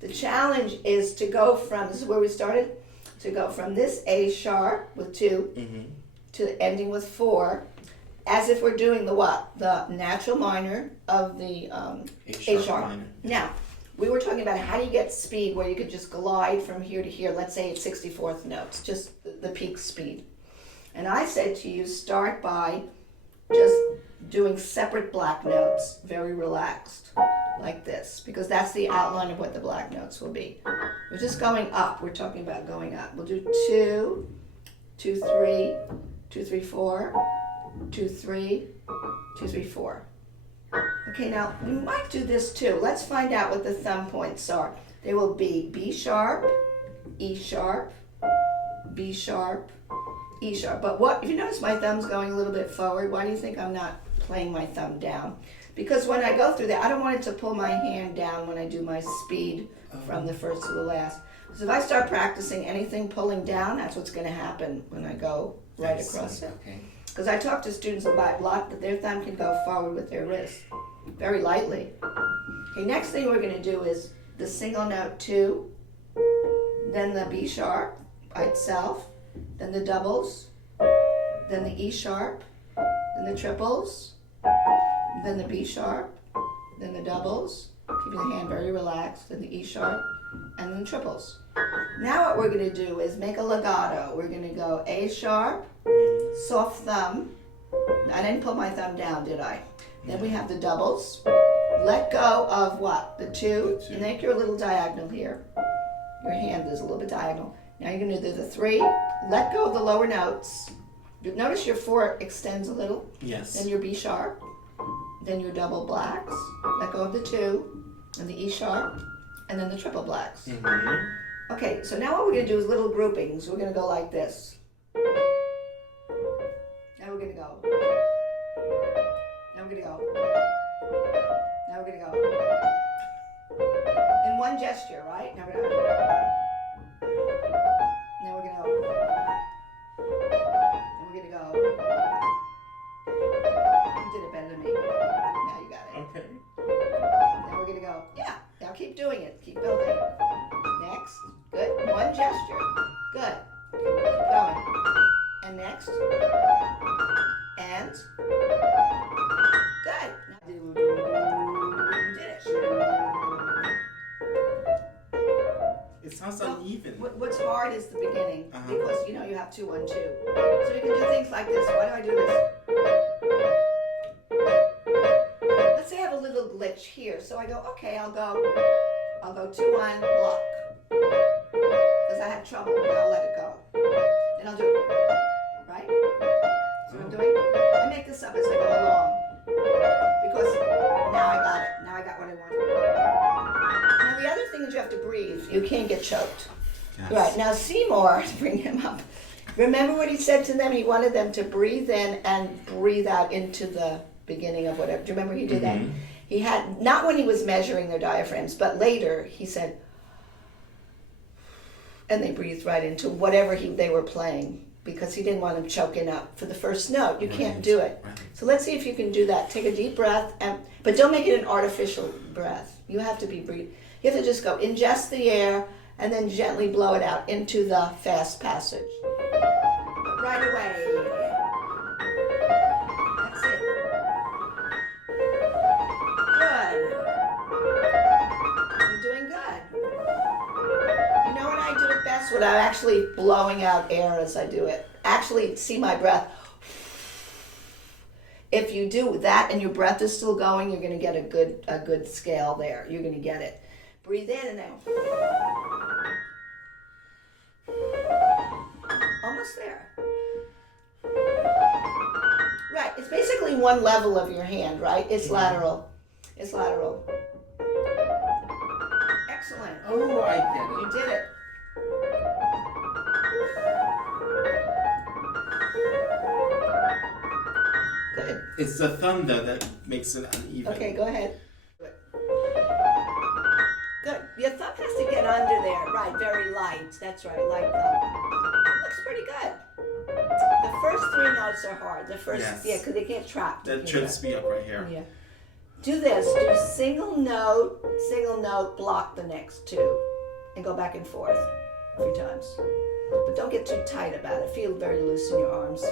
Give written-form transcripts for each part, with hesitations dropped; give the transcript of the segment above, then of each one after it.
The challenge is to go from, this is where we started, to go from this A sharp with 2 to ending with 4, as if we're doing the what? The natural minor of the A sharp. Minor. Now, we were talking about how do you get speed where you could just glide from here to here, let's say it's 64th notes, just the peak speed. And I said to you, start by just doing separate black notes, very relaxed, like this, because that's the outline of what the black notes will be. We're just going up. We're talking about going up. We'll do 2, 2, 3, 2, 3, 4, 2, 3, 2, 3, 4. Okay, now we might do this too. Let's find out what the thumb points are. They will be B sharp, E sharp, B sharp, E sharp. But what, if you notice my thumb's going a little bit forward, why do you think I'm not playing my thumb down? Because when I go through that, I don't want it to pull my hand down when I do my speed from the first to the last. Because if I start practicing anything pulling down, that's what's going to happen when I go right across it. Okay. Because I talk to students about a lot that their thumb can go forward with their wrist, very lightly. Okay, next thing we're going to do is the single note 2, then the B sharp by itself, then the doubles, then the E sharp, then the triples, then the B sharp, then the doubles, keeping the hand very relaxed, then the E sharp, and then triples. Now what we're going to do is make a legato. We're going to go A sharp, soft thumb. I didn't put my thumb down, did I? Then we have the doubles. Let go of what? The 2. And make your little diagonal here. Your hand is a little bit diagonal. Now you're going to do the 3. Let go of the lower notes. Notice your 4 extends a little. Yes. Then your B sharp. Then your double blacks. Let go of the 2. And the E sharp. And then the triple blacks. Okay, so now what we're going to do is little groupings. We're going to go like this. Now we're going to go. Now we're going to go. Now we're going to go. In one gesture, right? Now we're going to go. Now we're going to go. Now we're going to go. You did it better than me. Now you got it. Okay. Now we're going to go. Yeah. Now keep doing it. Keep building. Next. Good. One gesture. Good. Keep going. And next. And. Good. Now, you did it. It sounds uneven. What's hard is the beginning because you know you have 2, 1, 2. So you can do things like this. Why do I do this? Let's say I have a little glitch here. So I go, okay, I'll go 2, 1, block. Because I had trouble, but I'll let it go. Then I'll do it. Right? So I'm doing, I make this up as I go along. Because now I got it. Now I got what I wanted. Now the other thing is you have to breathe. You can't get choked. Yes. Right. Now Seymour, to bring him up, remember what he said to them? He wanted them to breathe in and breathe out into the beginning of whatever. Do you remember he did that? He had, not when he was measuring their diaphragms, but later he said, and they breathed right into whatever they were playing because he didn't want them choking up for the first note. You can't do it. Right. So let's see if you can do that. Take a deep breath, but don't make it an artificial breath. You have to be breathing. You have to just go ingest the air and then gently blow it out into the fast passage. But right away. That's it. Good. You're doing good. You know when I do it best? When I'm actually blowing out air as I do it. Actually see my breath. If you do that and your breath is still going, you're going to get a good scale there. You're going to get it. Breathe in and then. Almost there. Right. It's basically one level of your hand, right? It's lateral. It's lateral. Excellent. Oh, I get it. You did it. Good. It's the thumb though that makes it uneven. Okay, go ahead. Good. Your thumb has to get under there. Right, very light. That's right, light thumb. Looks pretty good. The first 3 notes are hard. The first, Yes. yeah, because they get trapped. That trips me up right here. Yeah. Do this. Do single note, block the next two, and go back and forth a few times. But don't get too tight about it. Feel very loose in your arms.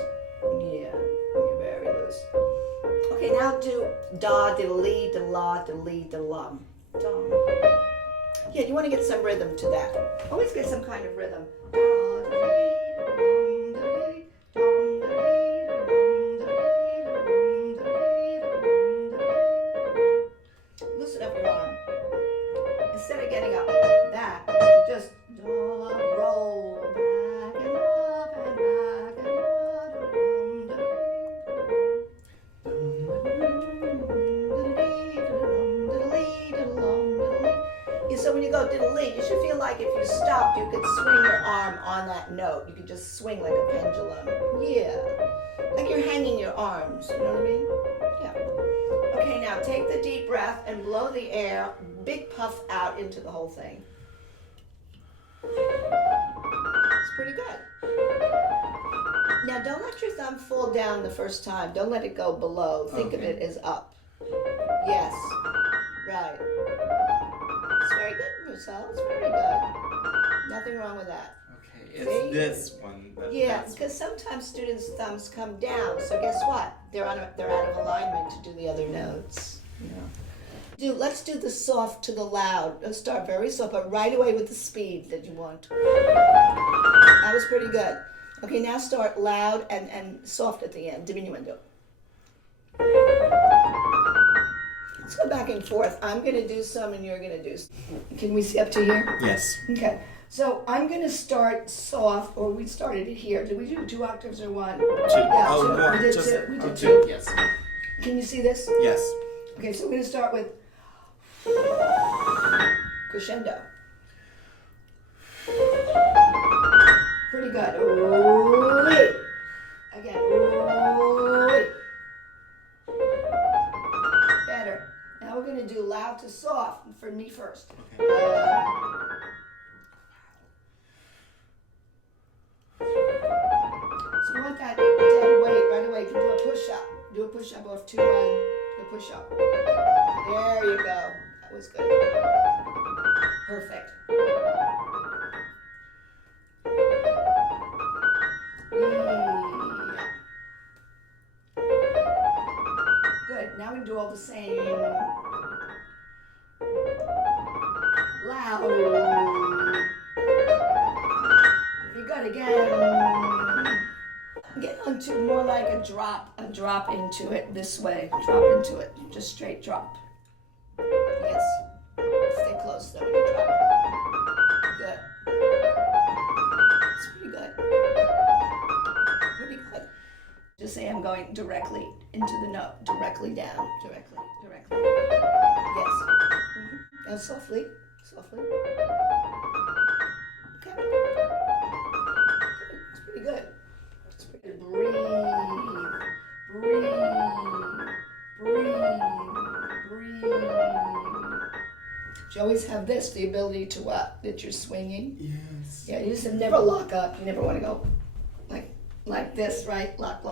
Yeah, you're very loose. Okay, now do da, diddle-lee, diddle-la, diddle-lee, diddle-lum. Dum. Yeah, you want to get some rhythm to that. Always get some kind of rhythm. Loosen up your arm. Instead of getting up that, you just roll back and up and back and so when you go diddle-lee, you should feel like if you stopped, you could swing your arm on that note. You could just swing like a pendulum. Yeah. Like you're hanging your arms. You know what I mean? Yeah. Okay, now take the deep breath and blow the air. Big puff out into the whole thing. It's pretty good. Now don't let your thumb fall down the first time. Don't let it go below. Think of it as up. Yes. Right. It's very good, Marcel. It's very good. Nothing wrong with that. Okay, it's this one. Yeah, because sometimes students' thumbs come down. So guess what? They're out of alignment to do the other notes. You know. Let's do the soft to the loud. Let's start very soft, but right away with the speed that you want. That was pretty good. Okay, now start loud and soft at the end. Diminuendo. Let's go back and forth. I'm going to do some and you're going to do some. Can we see up to here? Yes. Okay. So I'm going to start soft, or we started it here. Did we do 2 octaves or 1? Two. Yeah, Oh, 2. one. We did Just, 2. We did 2. 2. Yes. Can you see this? Yes. Okay, so we're going to start with crescendo. Pretty good. Ooh-wee. Again. Ooh-wee. Better. Now we're going to do loud to soft for me first. Okay. So we want that dead weight right away. You can do a push-up. Do a push-up off 2, 1. Do a push-up. There you go. That was good. Perfect. Yeah. Good. Now we can do all the same. Loud. Very good. Again. Get onto more like a drop into it this way. Drop into it. Just straight drop. Yes. Stay close though when you drop. Good. It's pretty good. Pretty good. Just say I'm going directly into the note. Directly down. Directly. Yes. Now softly. Okay. Good. It's pretty good. Breathe. You always have this, the ability to that you're swinging. Yes. Yeah, you just never lock up. You never want to go like this, right? Lock.